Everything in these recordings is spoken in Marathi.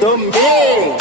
también.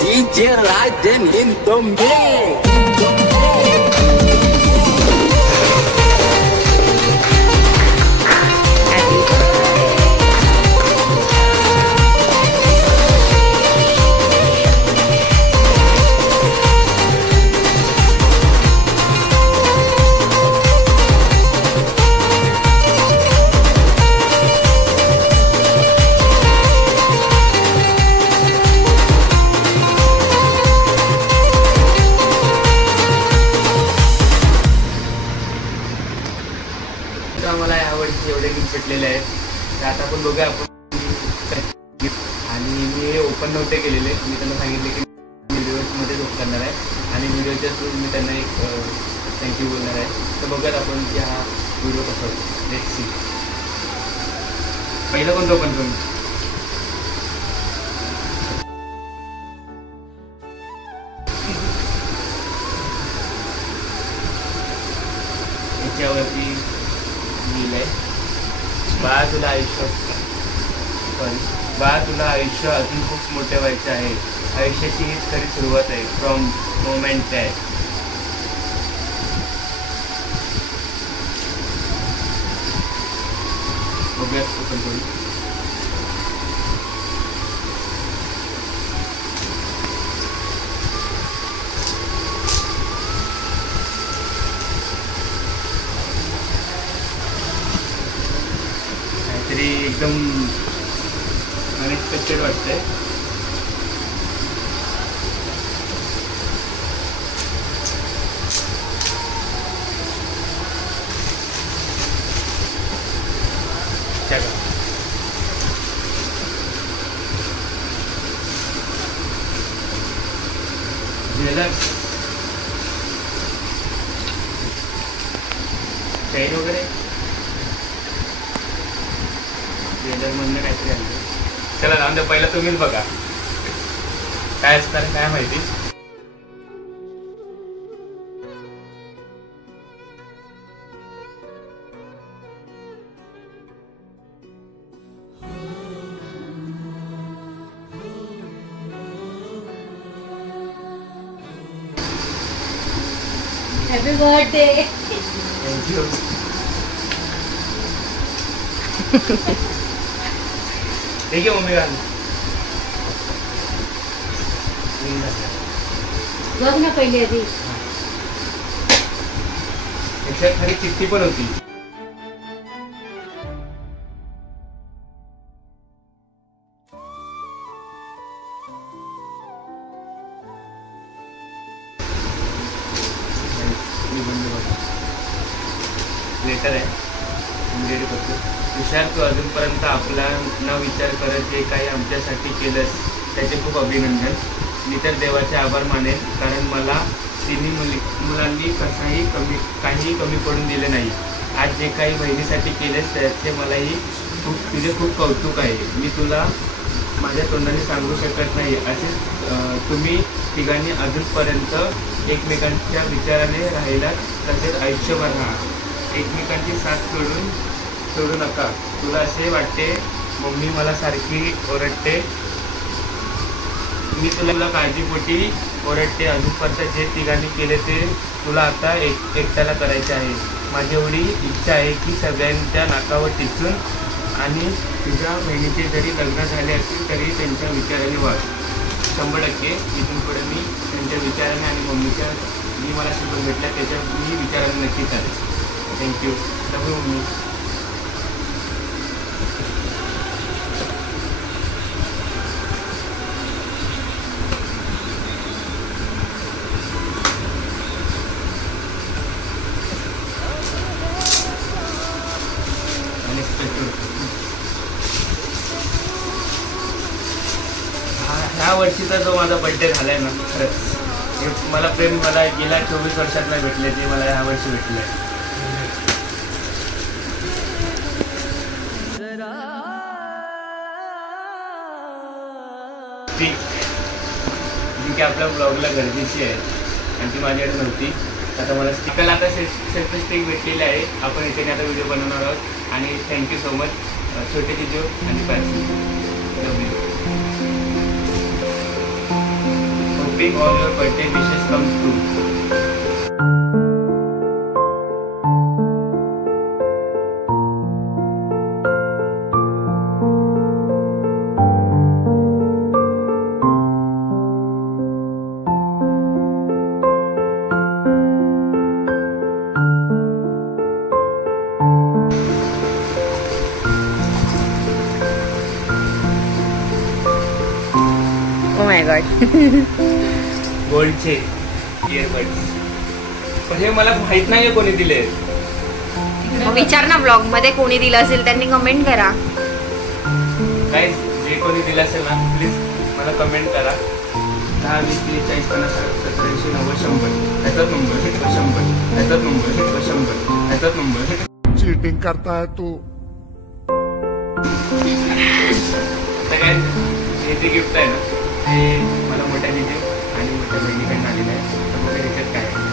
DJ Rajan también. आम्हाला यावर्षी एवढे गिफ्ट भेटलेले आहेत. आता आपण बघूया आपण. आणि मी ओपन नव्हते केलेले. मी त्यांना सांगितले की व्हिडिओमध्ये ओपन करणार आहे आणि व्हिडिओच्या थ्रू मी त्यांना एक थँक्यू बोलणार आहे. तर बघूयात आपण की हा व्हिडिओ कसा होतो. Let's see. पहिलं कोणतं ओपन करू? याच्यावरती लिहिलंय, बाळा तुला आयुष्य बाळा तुला आयुष्य अजून खूप मोठे व्हायचे आहे. आयुष्याची हीच खरी सुरुवात आहे. From moment that. बघूयात ओपन करू. काहीतरी एकदम अनएक्सपेक्टेड वाटतंय. ज्वेलर्स चैन वगैरे ज्वेलर म्हणणं काहीतरी आणलं. चला जाऊन द्या. पहिला तुम्हीच बघा काय असतं काय माहिती. Happy birthday. थँक्यू. ठीक आहे मम्मी घाल. बघ ना पहिले आधी. त्याच्यात खाली चिठ्ठी पण होती. लेटर आहे. तुषार, तू अजूनपर्यंत आपला न विचार करत जे काही आमच्यासाठी केलंस त्याचे खूप अभिनंदन. मी तर देवाचे आभार मानेन, कारण मला तिन्ही मुलांनी काही कमी पडून दिले नाही. आज जे काही बहिणीसाठी केलेस त्याचे मलाही तुझे खूप कौतुक आहे. मी तुला माझ्या तोंडाने सांगू शकत नाही. असेच तुम्ही तिघांनी अजूनपर्यंत एकमेकांच्या विचाराने राहिला, तसेच आयुष्यभर राहा. एकमेकांची साथ सोडू नका. तुला असे वाटते मम्मी मला सारखी ओरडते, मी तुला काळजीपोटी ओरडते. अजूनपर्यंत जे तिघांनी केले ते तुला आता एकट्याला करायचे आहे. माझी एवढी इच्छा आहे की सगळ्यांच्या नाकावर टिचून आणि तुझ्या बहिणीचे जरी लग्न झाले असतील तरी त्यांच्या विचाराने वाढ. 100% इथून पुढे मी त्यांच्या विचाराने आणि मम्मीच्या मी मला शिकून भेटल्या त्याच्या मी विचाराने नक्की चालेल. थँक्यू. Love you mummy. ह्या वर्षीचा जो माझा बड्डे झाला आहे ना, खरंच मला प्रेम मला गेल्या 24 वर्षात नाही भेटले, ते मला ह्या वर्षी भेटले. जी की आपल्या ब्लॉगला गरजेची आहे आणि ती माझ्याकडे नव्हती. आता मला स्टिकल आता सेल्फ स्टिक भेटलेली आहे. आपण इथे आता व्हिडिओ बनवणार आहोत आणि थँक्यू सो मच छोटे जिजू आणि पारसी. लव you. Hoping all your birthday wishes come true. Oh my god. गोल्डचे इयरबड्स. पण हे मला माहित नाही कोणी दिले. मग विचार ना ब्लॉग मध्ये कोणी दिलं असेल त्यांनी कमेंट करा. गाईज जे कोणी दिलं असेल ना प्लीज मला कमेंट करा. 10, 20, 30, 40, 50, 60, 70, 80, 90, 100 ह्याचाच नंबर 100 ह्याचाच नंबर 100 ह्याचाच नंबर. चीटिंग करता है तू. आता काय हे जे गिफ्ट आहे ना ते मला मोठ्या दिदी आणि मोठ्या बहिणीकडून आलेलं आहे. तर बघा ह्याच्यात काय आहे.